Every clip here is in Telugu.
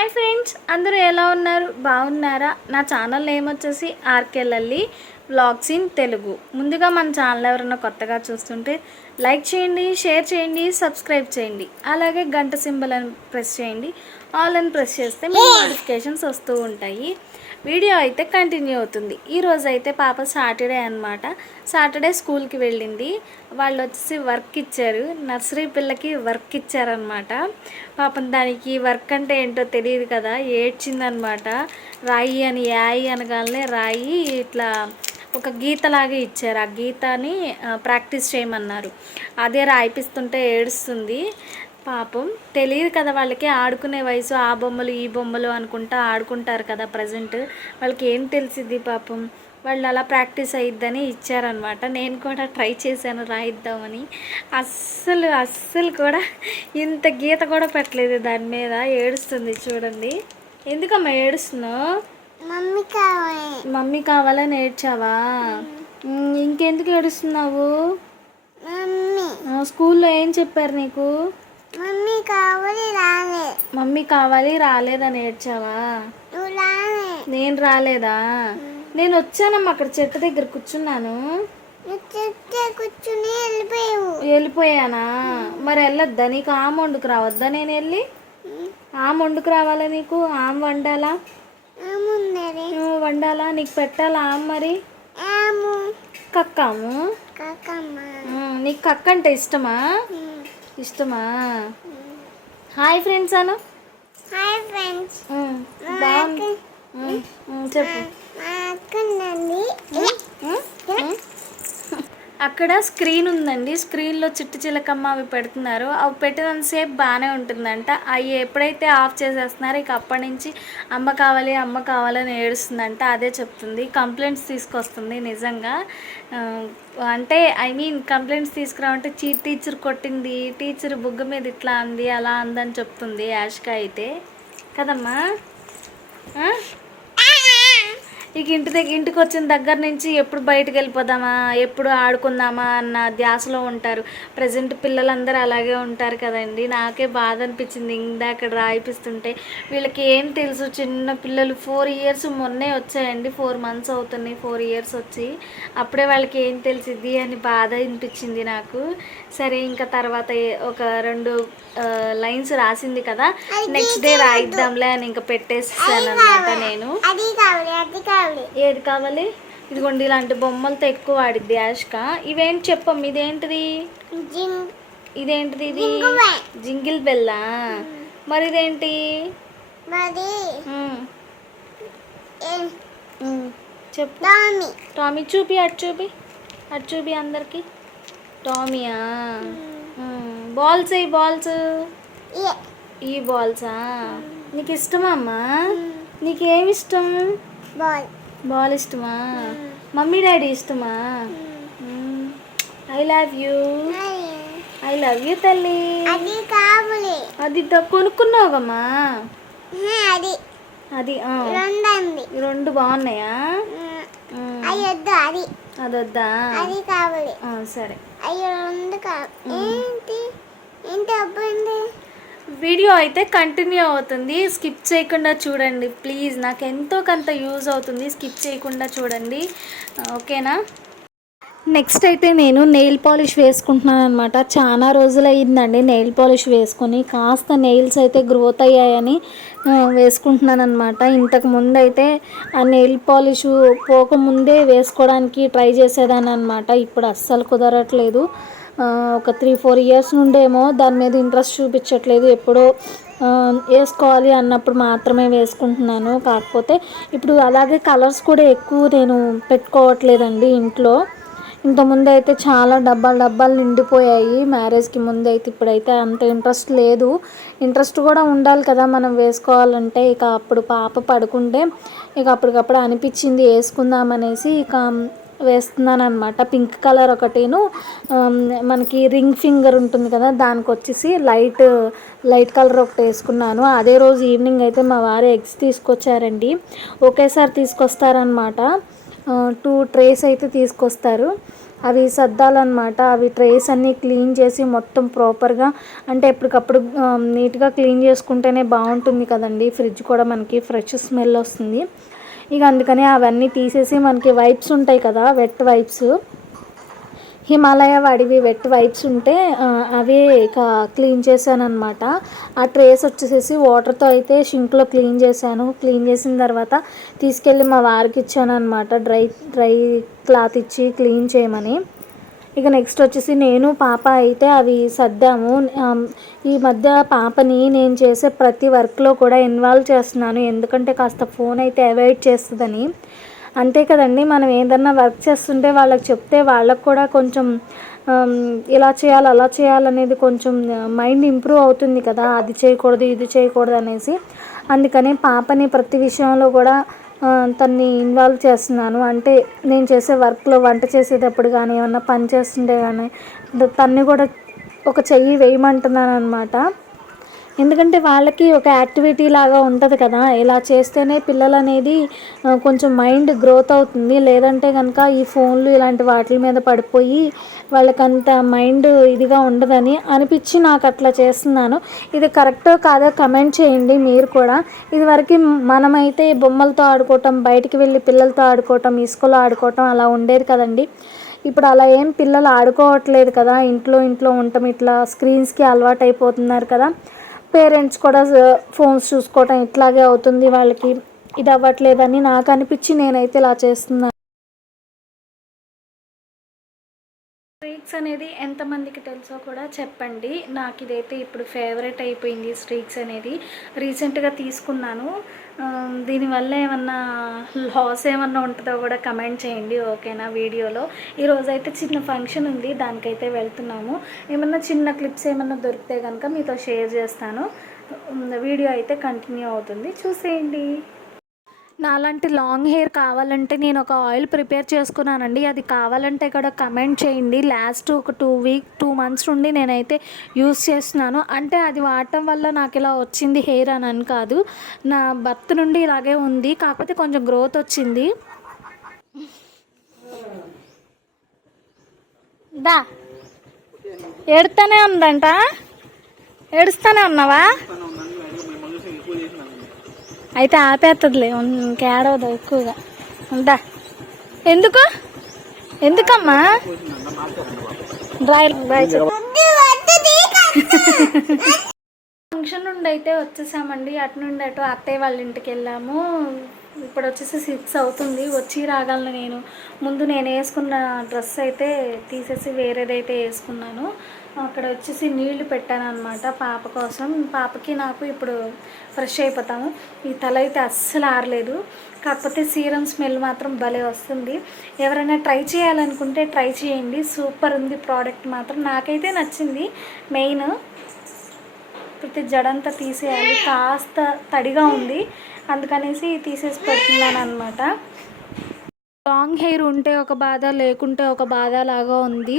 హాయ్ ఫ్రెండ్స్ అందరూ ఎలా ఉన్నారు? బాగున్నారా? నా ఛానల్ నేమ్ వచ్చేసి ఆర్కే లల్లి ఇన్ తెలుగు. ముందుగా మన ఛానల్ ఎవరైనా కొత్తగా చూస్తుంటే లైక్ చేయండి షేర్ చేయండి సబ్స్క్రైబ్ చేయండి. అలాగే గంట సింబల్ అని ప్రెస్ చేయండి. ఆల్ అని ప్రెస్ చేస్తే మీ నోటిఫికేషన్స్ వస్తూ ఉంటాయి. వీడియో అయితే కంటిన్యూ అవుతుంది. ఈరోజు అయితే పాప సాటర్డే అనమాట సాటర్డే స్కూల్కి వెళ్ళింది. వాళ్ళు వచ్చేసి వర్క్ ఇచ్చారు. నర్సరీ పిల్లకి వర్క్ ఇచ్చారనమాట పాపం దానికి వర్క్ అంటే ఏంటో తెలియదు కదా. ఏడ్చిందనమాట రాయి అని యాయి అనగానే రాయి ఇట్లా ఒక గీతలాగా ఇచ్చారు. ఆ గీతని ప్రాక్టీస్ చేయమన్నారు. అదే రాయిపిస్తుంటే ఏడుస్తుంది. పాపం తెలియదు కదా వాళ్ళకి ఆడుకునే వయసు ఆ బొమ్మలు ఈ బొమ్మలు అనుకుంటా ఆడుకుంటారు కదా ప్రజెంట్ వాళ్ళకి ఏం తెలిసిద్ది పాపం? వాళ్ళు అలా ప్రాక్టీస్ అయ్యిద్దని ఇచ్చారనమాట నేను కూడా ట్రై చేశాను రాయిద్దామని. అస్సలు అస్సలు కూడా ఇంత గీత కూడా పెట్టలేదు దాని మీద. ఏడుస్తుంది చూడండి. ఎందుకమ్మా ఏడుస్తున్నావు? మమ్మీ కావాలి. మమ్మీ కావాలని ఏడ్చావా ఇంకెందుకు ఏడుస్తున్నావు? స్కూల్లో ఏం చెప్పారు నీకు? మమ్మీ కావాలి రాలే. మమ్మీ కావాలి రాలేదని ఏడ్చావా నేను రాలేదా? నేను వచ్చానమ్మా అక్కడ చెట్టు దగ్గర కూర్చున్నాను. కూర్చుని వెళ్ళిపోయానా? మరి వెళ్ళొద్దా? నీకు ఆమె వండుకు రావద్దా నేను వెళ్ళి? ఆమె వండుకు రావాలా నీకు? ఆమె వండాలా? వండాలా? నీకు పెట్టాలా ఆమె మరి? కక్కాము? నీకు కక్క అంటే ఇష్టమా ఇష్టమా? Hi friends Anu. Hi friends. బాగుంది చెప్పు మా అక్క ఉందండి ఉమ్, ఉమ్. అక్కడ స్క్రీన్ ఉందండి. స్క్రీన్లో చిట్టు చిలకమ్మ అవి పెడుతున్నారు. అవి పెట్టినంతసేపు బాగానే ఉంటుందంట. అవి ఎప్పుడైతే ఆఫ్ చేసేస్తున్నారో ఇక అప్పటి నుంచి అమ్మ కావాలి అమ్మ కావాలని ఏడుస్తుందంట. అదే చెప్తుంది. కంప్లైంట్స్ తీసుకొస్తుంది నిజంగా. అంటే ఐ మీన్ కంప్లైంట్స్ తీసుకురావంటే చీ టీచర్ కొట్టింది టీచర్ బుగ్గ మీద ఇట్లా అంది అలా అందని చెప్తుంది యాష్గా అయితే. కదమ్మా? ఇక ఇంటి దగ్గర ఇంటికి వచ్చిన దగ్గర నుంచి ఎప్పుడు బయటకు వెళ్ళిపోదామా ఎప్పుడు ఆడుకుందామా అన్న ధ్యాసలో ఉంటారు. ప్రజెంట్ పిల్లలందరూ అలాగే ఉంటారు కదండి. నాకే బాధ అనిపించింది. ఇందాక రాయిపిస్తుంటే వీళ్ళకి ఏం తెలుసు? చిన్న పిల్లలు ఫోర్ ఇయర్స్ మొన్నే వచ్చాయండి. ఫోర్ మంత్స్ అవుతున్నాయి. ఫోర్ ఇయర్స్ వచ్చి అప్పుడే వాళ్ళకి ఏం తెలిసిద్ది అని బాధ అనిపించింది నాకు. సరే ఇంకా తర్వాత ఒక రెండు లైన్స్ రాసింది కదా. నెక్స్ట్ డే రాయిద్దాంలే అని ఇంకా పెట్టేసాను అనమాట నేను. అది కావాలి అది కావాలి? ఏది కావాలి? ఇదిగోండి ఇలాంటి బొమ్మలతో ఎక్కువ వాడిద్ది యాష్క. ఇవేంటి చెప్పమ్మ ఇదేంటిది? ఇదేంటిది ఇది. జింగిల్ బెల్లా? మరి ఇదేంటి మరి చెప్పు. టామీ. టామీ చూపి అటు చూపి. అటు చూపి అందరికి. టామీయా? బాల్స్ ఏ బాల్స్? ఈ బాల్సా? నీకు ఇష్టమా అమ్మా? నీకేమి ఇష్టం? బాల్ బాల్ ఇష్టమా? మమ్మీ డాడీ ఇష్టమా? I love you I love you తల్లి. అది కావాలి అది హే, అది. అది రెండు బాగున్నాయా? అవి వద్దు అది. అదొద్దా? అది కావాలి ఆ, సరే. అయ్యో రెండు కావాలి ఏంటి? ఏంటి అబ్బంది వీడియో అయితే కంటిన్యూ అవుతుంది. స్కిప్ చేయకుండా చూడండి ప్లీజ్. నాకు ఎంతో కొంత యూజ్ అవుతుంది. స్కిప్ చేయకుండా చూడండి. ఓకేనా? నెక్స్ట్ అయితే నేను నెయిల్ పాలిష్ వేసుకుంటున్నాను అనమాట చాలా రోజులు అయ్యిందండి నెయిల్ పాలిష్ వేసుకొని. కాస్త నెయిల్స్ అయితే గ్రోత్ అయ్యాయని వేసుకుంటున్నాను అనమాట ఇంతకు ముందు అయితే ఆ నెయిల్ పాలిష్ పోకముందే వేసుకోవడానికి ట్రై చేసేదాన్ని అనమాట ఇప్పుడు అస్సలు కుదరట్లేదు. ఒక త్రీ ఫోర్ ఇయర్స్ నుండేమో దాని మీద ఇంట్రెస్ట్ చూపించట్లేదు. ఎప్పుడో వేసుకోవాలి అన్నప్పుడు మాత్రమే వేసుకుంటున్నాను. కాకపోతే ఇప్పుడు అలాగే కలర్స్ కూడా ఎక్కువ నేను పెట్టుకోవట్లేదండి ఇంట్లో. ఇంతకుముందు అయితే చాలా డబ్బాలు డబ్బాలు నిండిపోయాయి. మ్యారేజ్కి ముందు అయితే ఇప్పుడైతే అంత ఇంట్రెస్ట్ లేదు. ఇంట్రెస్ట్ కూడా ఉండాలి కదా మనం వేసుకోవాలంటే. ఇక అప్పుడు పాప పడుకుంటే ఇక అప్పటికప్పుడు అనిపించింది వేసుకుందాం అనేసి ఇక వేస్తున్నాను అనమాట పింక్ కలర్ ఒకటిను మనకి రింగ్ ఫింగర్ ఉంటుంది కదా దానికి వచ్చేసి లైట్ లైట్ కలర్ ఒకటి వేసుకున్నాను. అదే రోజు ఈవినింగ్ అయితే మా వారు ఎగ్స్ తీసుకొచ్చారండి. ఒకేసారి తీసుకొస్తారనమాట టూ ట్రేస్ అయితే తీసుకొస్తారు. అవి సర్దాలన్నమాట. అవి ట్రేస్ అన్నీ క్లీన్ చేసి మొత్తం ప్రాపర్గా అంటే ఎప్పటికప్పుడు నీట్గా క్లీన్ చేసుకుంటేనే బాగుంటుంది కదండి. ఫ్రిడ్జ్ కూడా మనకి ఫ్రెష్ స్మెల్ వస్తుంది. ఇక అందుకని అవన్నీ తీసేసి మనకి వైప్స్ ఉంటాయి కదా వెట్ వైప్స్ హిమాలయ వాడివి వెట్ వైప్స్ ఉంటే అవి ఇక క్లీన్ చేశాను అనమాట ఆ ట్రేస్ వచ్చేసేసి వాటర్తో అయితే షింక్లో క్లీన్ చేశాను. క్లీన్ చేసిన తర్వాత తీసుకెళ్ళి మా వారికి ఇచ్చాను అనమాట డ్రై డ్రై క్లాత్ ఇచ్చి క్లీన్ చేయమని. ఇక నెక్స్ట్ వచ్చేసి నేను పాప అయితే అవి సర్దాము. ఈ మధ్య పాపని నేను చేసే ప్రతి వర్క్లో కూడా ఇన్వాల్వ్ చేస్తున్నాను. ఎందుకంటే కాస్త ఫోన్ అయితే అవాయిడ్ చేస్తుందని. అంతే కదండి మనం ఏదన్నా వర్క్ చేస్తుంటే వాళ్ళకి చెప్తే వాళ్ళకు కూడా కొంచెం ఇలా చేయాలి అలా చేయాలనేది కొంచెం మైండ్ ఇంప్రూవ్ అవుతుంది కదా. అది చేయకూడదు ఇది చేయకూడదు అనేసి. అందుకని పాపని ప్రతి విషయంలో కూడా తన్ని ఇన్వాల్వ్ చేస్తున్నాను. అంటే నేను చేసే వర్క్లో వంట చేసేటప్పుడు కానీ ఏమన్నా పని చేస్తుంటే కానీ తన్ని కూడా ఒక చెయ్యి వేయమంటున్నాను అనమాట ఎందుకంటే వాళ్ళకి ఒక యాక్టివిటీ లాగా ఉంటుంది కదా. ఇలా చేస్తేనే పిల్లలు అనేది కొంచెం మైండ్ గ్రోత్ అవుతుంది. లేదంటే కనుక ఈ ఫోన్లు ఇలాంటి వాటి మీద పడిపోయి వాళ్ళకంత మైండ్ ఇదిగా ఉండదని అనిపించి నాకు అట్లా చేస్తున్నాను. ఇది కరెక్టో కాదో కమెంట్ చేయండి మీరు కూడా. ఇదివరకు మనమైతే బొమ్మలతో ఆడుకోవటం బయటికి వెళ్ళి పిల్లలతో ఆడుకోవటం ఇసుకలో ఆడుకోవటం అలా ఉండేది కదండి. ఇప్పుడు అలా ఏం పిల్లలు ఆడుకోవట్లేదు కదా. ఇంట్లో ఇంట్లో ఉండటం ఇట్లా స్క్రీన్స్కి అలవాటు అయిపోతున్నారు కదా. పేరెంట్స్ కూడా ఫోన్స్ చూసుకోవటం ఇట్లాగే అవుతుంది వాళ్ళకి ఇది అవ్వట్లేదని నాకు అనిపించి నేనైతే ఇలా చేస్తున్నాను. స్ట్రీక్స్ అనేది ఎంతమందికి తెలుసో కూడా చెప్పండి. నాకు ఇదైతే ఇప్పుడు ఫేవరెట్ అయిపోయింది స్ట్రీక్స్ అనేది. రీసెంట్గా తీసుకున్నాను. దీనివల్ల ఏమన్నా లాస్ ఏమన్నా ఉంటుందో కూడా కమెంట్ చేయండి ఓకేనా వీడియోలో. ఈరోజు అయితే చిన్న ఫంక్షన్ ఉంది దానికైతే వెళ్తున్నాము. ఏమన్నా చిన్న క్లిప్స్ ఏమన్నా దొరికితే కనుక మీతో షేర్ చేస్తాను. వీడియో అయితే కంటిన్యూ అవుతుంది. చూసేయండి. నాలాంటి లాంగ్ హెయిర్ కావాలంటే నేను ఒక ఆయిల్ ప్రిపేర్ చేసుకున్నానండి. అది కావాలంటే కూడా కమెంట్ చేయండి. లాస్ట్ ఒక టూ వీక్ టూ మంత్స్ నుండి నేనైతే యూస్ చేస్తున్నాను. అంటే అది వాడటం వల్ల నాకు ఇలా వచ్చింది హెయిర్ అని అని కాదు. నా బర్త్ నుండి ఇలాగే ఉంది. కాకపోతే కొంచెం గ్రోత్ వచ్చింది. దా. ఎడుతూనే ఉందంట. ఏడుస్తూనే ఉన్నావా? అయితే ఆపేస్తుందిలే ఇంకేడవదు ఎక్కువగా. ఉంటా ఎందుకు? ఎందుకమ్మా? డ్రై ఫంక్షన్ నుండి అయితే వచ్చేసామండి. అటు నుండి అటు అత్తయ్య వాళ్ళ ఇంటికి వెళ్ళాము. ఇప్పుడు వచ్చేసి సిక్స్ అవుతుంది. వచ్చి రాగలను నేను. ముందు నేను వేసుకున్న డ్రెస్ అయితే తీసేసి వేరేదైతే వేసుకున్నాను. అక్కడ వచ్చేసి నీళ్ళు పెట్టాను అనమాట పాప కోసం. పాపకి నాకు ఇప్పుడు ఫ్రెష్ అయిపోతాము. ఈ తల అయితే అస్సలు ఆరలేదు. కాకపోతే సీరం స్మెల్ మాత్రం భలే వస్తుంది. ఎవరైనా ట్రై చేయాలనుకుంటే ట్రై చేయండి. సూపర్ ఉంది ప్రోడక్ట్ మాత్రం. నాకైతే నచ్చింది. మెయిన్ ప్రతి జడంతా తీసేయాలి. కాస్త తడిగా ఉంది. అందుకనేసి తీసేసి పెడుతున్నాను అనమాట లాంగ్ హెయిర్ ఉంటే ఒక బాధ లేకుంటే ఒక బాధ లాగా ఉంది.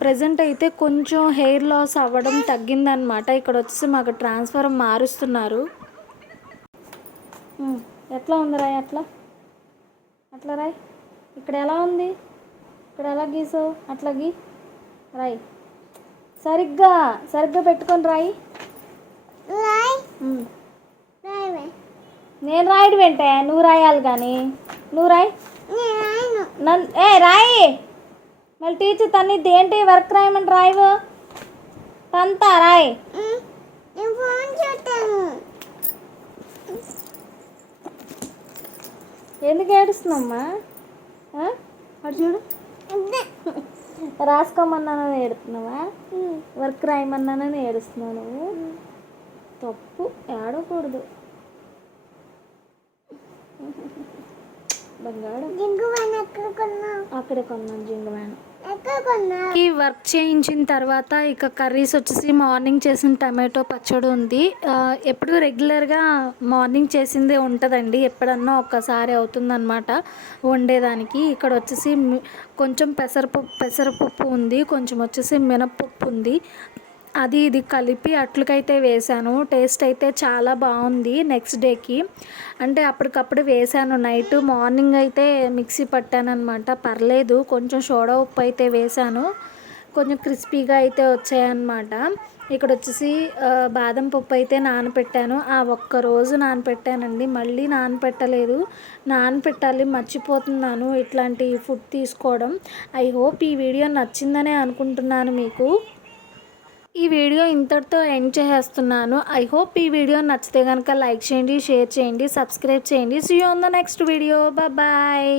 ప్రజెంట్ అయితే కొంచెం హెయిర్ లాస్ అవ్వడం తగ్గిందనమాట ఇక్కడ వచ్చేసి మాకు ట్రాన్స్ఫర్ మారుస్తున్నారు. ఎట్లా ఉంది రాయ్ అట్లా? అట్లా రాయ్? ఇక్కడ ఎలా ఉంది? ఇక్కడ ఎలా గీసావు? అట్లా గీ. రాయ్. సరిగ్గా సరిగ్గా పెట్టుకొని రాయి. నేను రాయడం ఏంటే నువ్వు రాయాలి కానీ. నువ్వు రాయి. నేను రాయను నన్ ఏ రాయి! మళ్ళీ టీచర్ తన్ని ఏంటి? వర్క్ రాయమని రాయవు? తంతా రాయి! ఎందుకు ఏడుస్తున్నామ్మా? అటు చూడు. రాసుకోమన్నానని ఏడుతున్నావా వర్క్ రాయమన్నానని ఏడుస్తున్నావు నువ్వు? తప్పు ఏడకూడదు బంగారం. జింగు అక్కడే కొన్నాను ఎక్కడ కొన్నావు? ఈ వర్క్ చేయించిన తర్వాత ఇక కర్రీస్ వచ్చేసి మార్నింగ్ చేసిన టమాటో పచ్చడి ఉంది. ఎప్పుడు రెగ్యులర్గా మార్నింగ్ చేసిందే ఉంటుందండి. ఎప్పుడన్నా ఒక్కసారి అవుతుందన్నమాట వండేదానికి. ఇక్కడ వచ్చేసి కొంచెం పెసరపప్పు పెసరపప్పు ఉంది. కొంచెం వచ్చేసి మినపప్పు ఉంది. అది ఇది కలిపి అట్లకైతే వేశాను. టేస్ట్ అయితే చాలా బాగుంది నెక్స్ట్ డేకి. అంటే అప్పటికప్పుడు వేశాను నైట్. మార్నింగ్ అయితే మిక్సీ పట్టాను అనమాట పర్లేదు కొంచెం సోడా ఉప్పు అయితే వేశాను. కొంచెం క్రిస్పీగా అయితే వచ్చాయన్నమాట. ఇక్కడ వచ్చేసి బాదం పప్పు అయితే నానపెట్టాను. ఆ ఒక్క రోజు నానపెట్టానండి. మళ్ళీ నానపెట్టలేదు. నానపెట్టాలి మర్చిపోతున్నాను ఇట్లాంటి ఫుడ్ తీసుకోవడం. ఐ హోప్ ఈ వీడియో నచ్చిందనే అనుకుంటున్నాను మీకు. ఈ వీడియో ఇంతటితో ఎండ్ చేసేస్తున్నాను ఐ హోప్ ఈ వీడియో నచ్చితే కనుక లైక్ చేయండి షేర్ చేయండి సబ్స్క్రైబ్ చేయండి. See on the next video bye